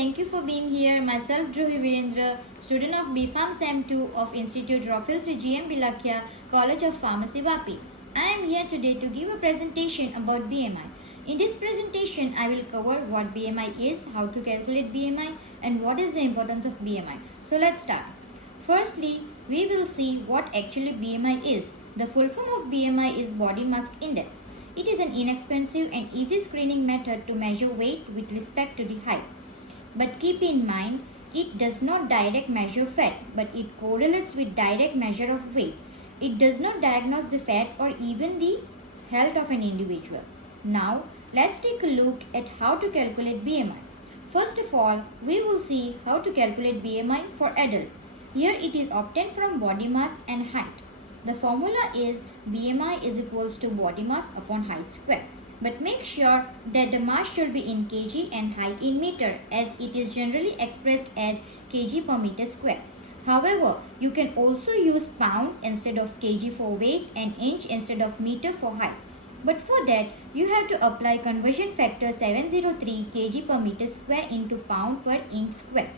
Thank you for being here. Myself, Dhruvi Virendra, student of BPharm Sem 2 of Institute Rofil Sri GM Bilakhya, College of Pharmacy, Vapi. I am here today to give a presentation about BMI. In this presentation, I will cover what BMI is, how to calculate BMI, and what is the importance of BMI. So let's start. Firstly, we will see what actually BMI is. The full form of BMI is Body Mass Index. It is an inexpensive and easy screening method to measure weight with respect to the height. But keep in mind, it does not direct measure fat, but it correlates with direct measure of weight. It does not diagnose the fat or even the health of an individual. Now, let's take a look at how to calculate BMI. First of all, we will see how to calculate BMI for adult. Here it is obtained from body mass and height. The formula is BMI is equals to body mass upon height square. But make sure that the mass should be in kg and height in meter, as it is generally expressed as kg per meter square. However, you can also use pound instead of kg for weight and inch instead of meter for height. But for that, you have to apply conversion factor 703 kg per meter square into pound per inch square.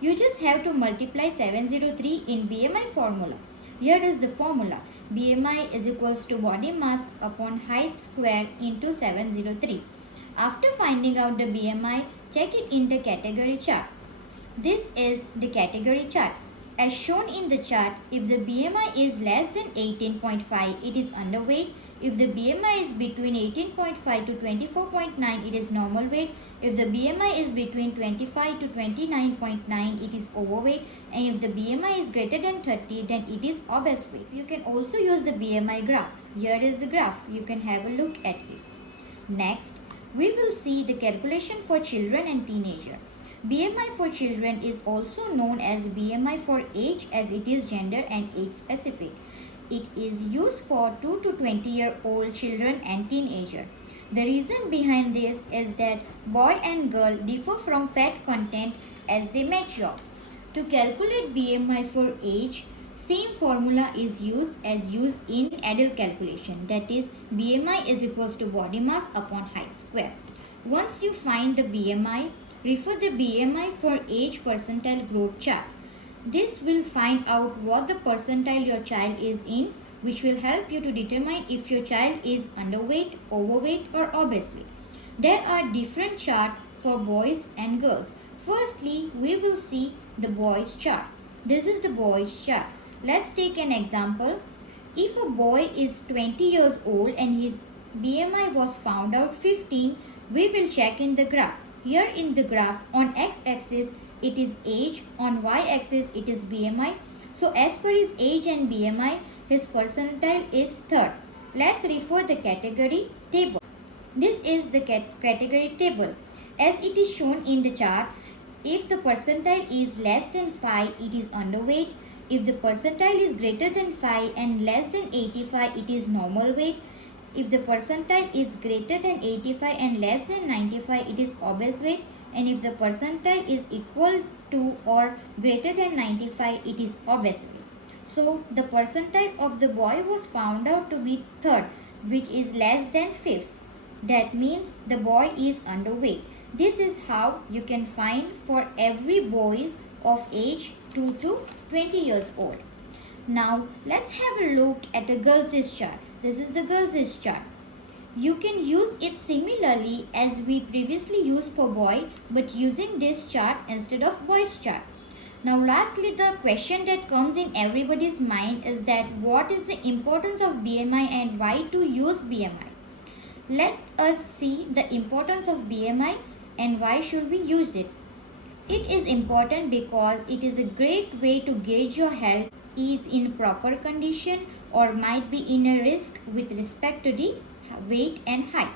You just have to multiply 703 in BMI formula. Here is the formula. BMI is equals to body mass upon height square into 703. After finding out the BMI, check it in the category chart. This is the category chart. As shown in the chart, if the BMI is less than 18.5, it is underweight. If the BMI is between 18.5 to 24.9, it is normal weight. If the BMI is between 25 to 29.9, it is overweight. And if the BMI is greater than 30, then it is obese weight. You can also use the BMI graph. Here is the graph. You can have a look at it. Next, we will see the calculation for children and teenager. BMI for children is also known as BMI for age, as it is gender and age specific. It is used for 2 to 20-year-old children and teenager. The reason behind this is that boy and girl differ from fat content as they mature. To calculate BMI for age, same formula is used as used in adult calculation, that is BMI is equals to body mass upon height square. Once you find the BMI, refer the BMI for age percentile growth chart. This will find out what the percentile your child is in, which will help you to determine if your child is underweight, overweight or obese. There are different charts for boys and girls. Firstly, we will see the boys chart. This is the boys chart. Let's take an example. If a boy is 20 years old and his BMI was found out 15, we will check in the graph. Here in the graph, on x-axis it is age, on y-axis it is BMI. So as per his age and BMI, his percentile is third. Let's refer the category table. This is the category table. As it is shown in the chart, if the percentile is less than 5, it is underweight. If the percentile is greater than 5 and less than 85, it is normal weight. If the percentile is greater than 85 and less than 95, it is obese weight. And if the percentile is equal to or greater than 95, it is obese weight. So the percentile of the boy was found out to be third, which is less than fifth. That means the boy is underweight. This is how you can find for every boys of age 2 to 20 years old. Now let's have a look at a girls' chart. This is the girls' chart. You can use it similarly as we previously used for boy, but using this chart instead of boys chart. Now lastly, the question that comes in everybody's mind is that what is the importance of BMI and why to use BMI? Let us see the importance of BMI and why should we use it. It is important because it is a great way to gauge your health is in proper condition or might be in a risk with respect to the weight and height.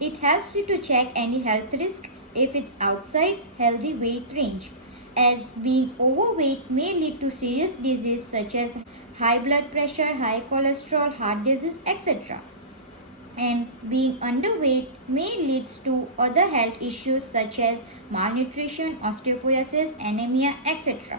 It helps you to check any health risk if it's outside healthy weight range, as being overweight may lead to serious disease such as high blood pressure, high cholesterol, heart disease, etc. And being underweight may lead to other health issues such as malnutrition, osteoporosis, anemia, etc.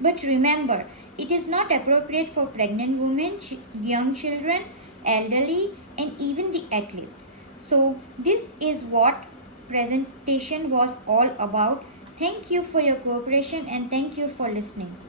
But remember, it is not appropriate for pregnant women, young children, elderly and even the athlete. So this is what presentation was all about. Thank you for your cooperation and thank you for listening.